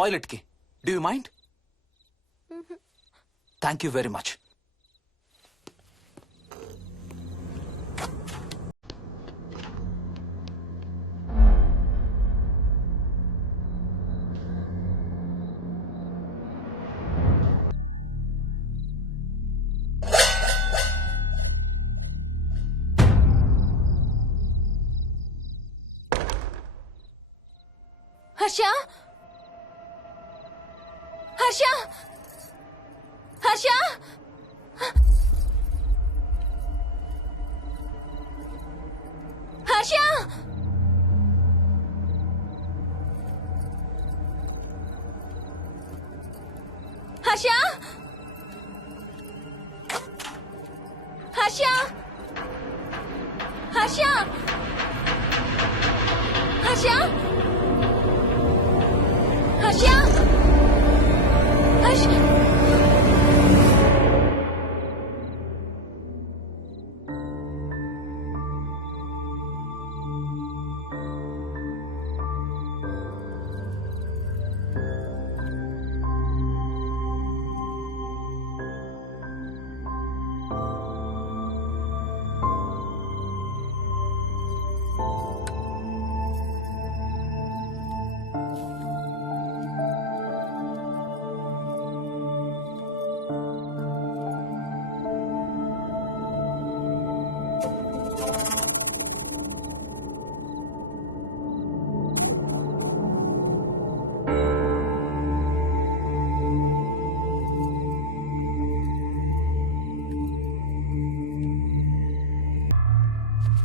Toilet కి. Do you mind? Thank you very much. Harsha, Harsha, Harsha, Harsha, Harsha, Harsha, Harsha, Harsha, Harsha, Harsha.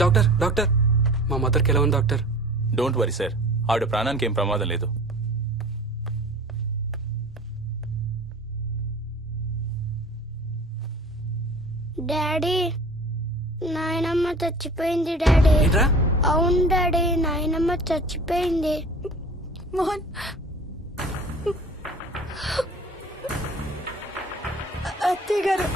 Doctor doctor, మా మదర్కి ఎలా ఉంది డాక్టర్? డోంట్ వరీ సార్, ఆవిడ ప్రాణానికి ఏం ప్రమాదం లేదు. డాడీ, నాయనమ్మ చచ్చిపోయింది డాడీ. ఏంట్రా? అవును డాడీ, నాయనమ్మ చచ్చిపోయింది. మోహన్, అత్తయ్య గారు.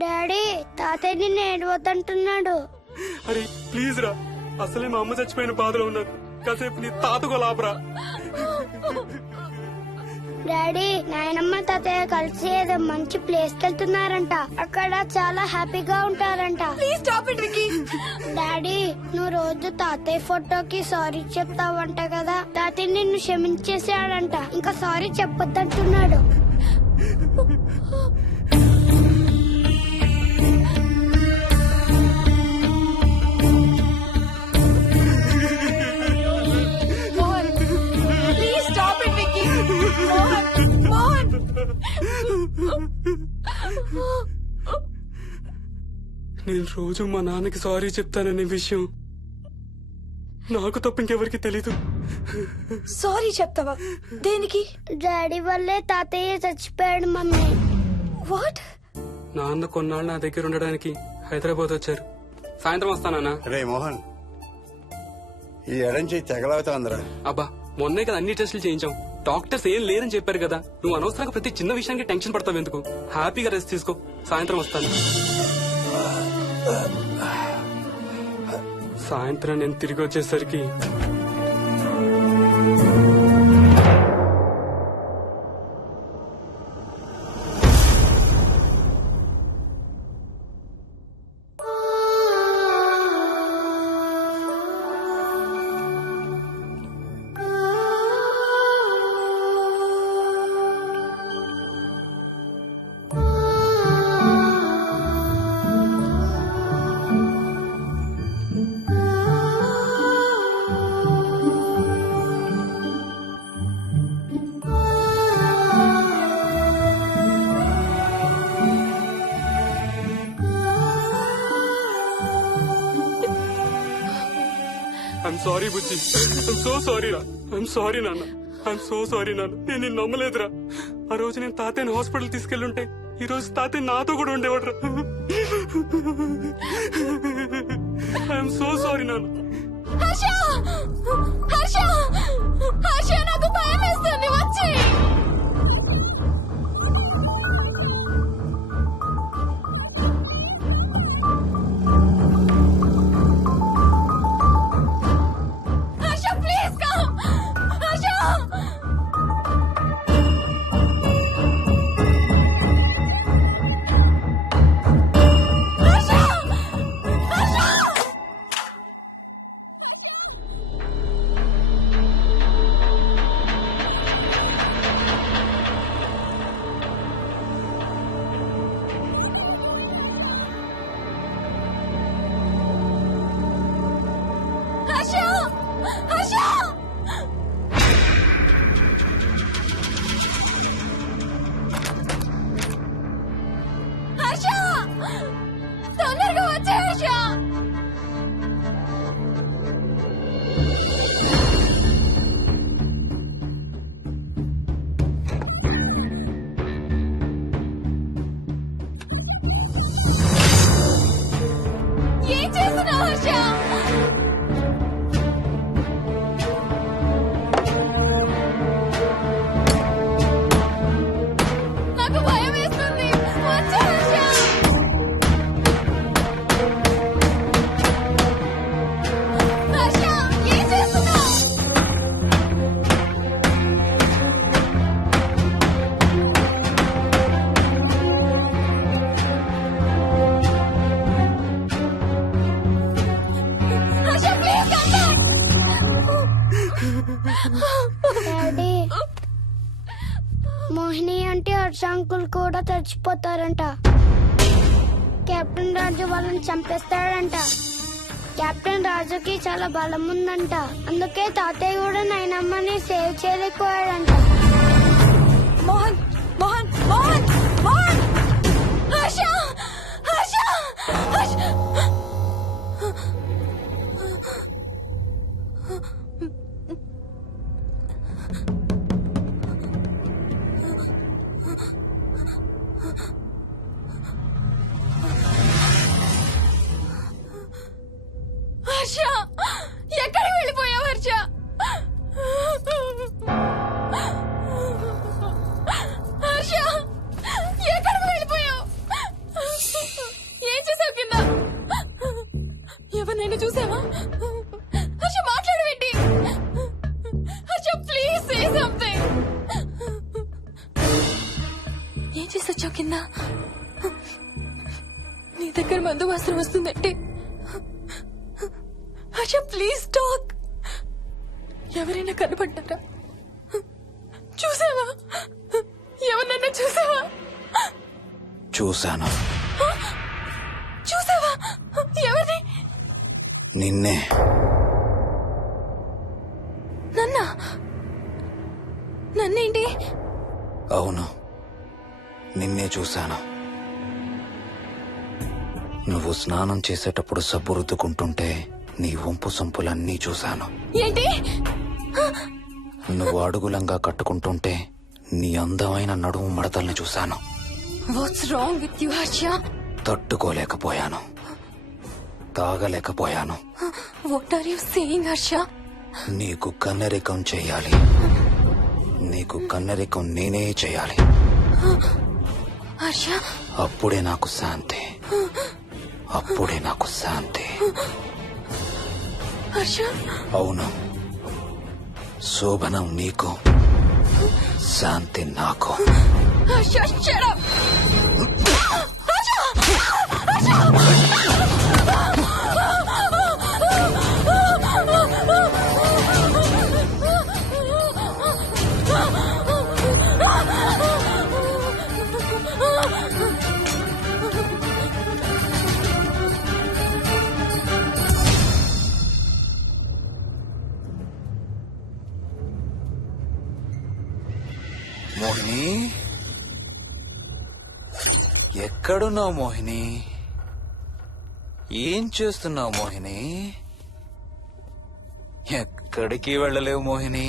డాడీ, తాతయ్య నిన్ను ఏడవద్దంటున్నాడు. అరే ప్లీజ్ రా, అసలే మా అమ్మ చచ్చిపోయిన బాధలో ఉన్నాను. కాసేపు నీ తాతకు లాభరా. డాడీ, నాయనమ్మ తాతయ్య కలిసి ఏదో మంచి ప్లేస్ కి వెళ్తున్నారంట. అక్కడ చాలా హ్యాపీగా ఉంటారంట. Please stop it Vicky. Daddy, నువ్వు రోజు తాతయ్య ఫోటోకి సారీ చెప్తావంట కదా. తాతయ్య నిన్ను క్షమించేసాడంట. ఇంకా సారీ చెప్పొద్దంటున్నాడు. Mohan, please stop it Vicky. Mohan, Mohan. నేను రోజు మా నాన్నకి సారీ చెప్తాననే విషయం నాకు తప్ప ఇంకెవరికి తెలీదు. సారీ చెప్తావా? దేనికి? డాడీ వల్లే తాతయ్య చచ్చిపోయాడు మమ్మీ. వాట్? నాన్న కొన్నాళ్ళు నా దగ్గర ఉండడానికి హైదరాబాద్ వచ్చారు. సాయంత్రం వస్తానా? రే మోహన్, ఈ ఎడం చేయి తెగలవుతోందిరా. అబ్బా మొన్నే కదా అన్ని టెస్టులు చేయించాం. డాక్టర్స్ ఏం లేరని చెప్పారు కదా, నువ్వు అనవసరంగా ప్రతి చిన్న విషయానికి టెన్షన్ పడతావు ఎందుకు? హ్యాపీగా రెస్ట్ తీసుకో, సాయంత్రం వస్తాను. సాయంత్రం నేను తిరిగి వచ్చేసరికి I'm sorry Bujji, I'm so sorry రా. ఐఎమ్ సారీ నాన్న, ఐఎమ్ సో సారీ నాన్న. నేను నిన్ను నమ్మలేదురా. ఆ రోజు నేను తాతయ్యని హాస్పిటల్ తీసుకెళ్ళుంటే ఈ రోజు తాతయ్య నాతో కూడా ఉండేవాడు రా. ఐఎమ్ సో సారీ నాన్న. హర్ష హర్ష హర్ష నాకు భయం వేస్తుంది, వచ్చి హర్ష ప్లీజ్ కమ్. హర్ష తొందరగా వచ్చే హర్ష. ఏం చేస్తున్నావు హర్ష? నాకు భయం వేస్తుంది, వచ్చే హర్ష. హర్ష ఏం చేస్తున్నావు? Harsha please come back. Daddy, Mohini అంటే హర్ష అంకుల్ కూడా చచ్చిపోతారంట. కెప్టెన్ రాజు వాళ్ళని చంపేస్తాడంట. కెప్టెన్ రాజుకి చాలా బలం ఉందంట. అందుకే తాతయ్య కూడా నాయనమ్మని సేవ్ చేయలేకపోయాడంట. మోహన్ మోహన్ మోహన్ మోహన్ హర్ష హర్ష హర్ష. హర్ష ఎక్కడికి వెళ్ళిపోయావు హర్ష? హర్ష ఎక్కడికి వెళ్ళిపోయావు? ఏం చేసావు కింద? ఎవరినైనా చూసావా? హర్ష మాట్లాడవేంటి? Harsha please say something. ఏం చేసొచ్చావు కింద? నీ దగ్గర మందు వాసన వస్తుందంటే హర్ష ప్లీజ్ టాక్. ఎవరైనా కనపడ్డారా? చూసావా? ఎవరినైనా చూసావా? చూశాను. చూసావా? ఎవరిని? నిన్నే. నన్నేంటి? అవును, నిన్నే చూశాను. నువ్వు స్నానం చేసేటప్పుడు సబ్బు రుద్దుకుంటుంటే నీ వంపు సొంపులన్నీ చూశాను. ఏంటి? నువ్వు అడుగులంగా కట్టుకుంటుంటే నీ అందమైన నడుము మడతల్ని చూశాను. What's wrong with you Harsha? తట్టుకోలేకపోయాను, తాగలేకపోయాను. What are you saying Harsha? నీకు కన్నరికం చెయ్యాలి. నీ నీకు కన్నరికం నేనే చేయాలి. హర్ష అప్పుడే నాకు శాంతి. అప్పుడే నాకు శాంతి. హర్ష అవును, శోభనం నీకు, శాంతి నాకు. Harsha shut up. మోహిని, ఎక్కడున్నావు మోహిని? ఏం చేస్తున్నావు మోహిని? ఎక్కడికి వెళ్ళలేవు మోహిని.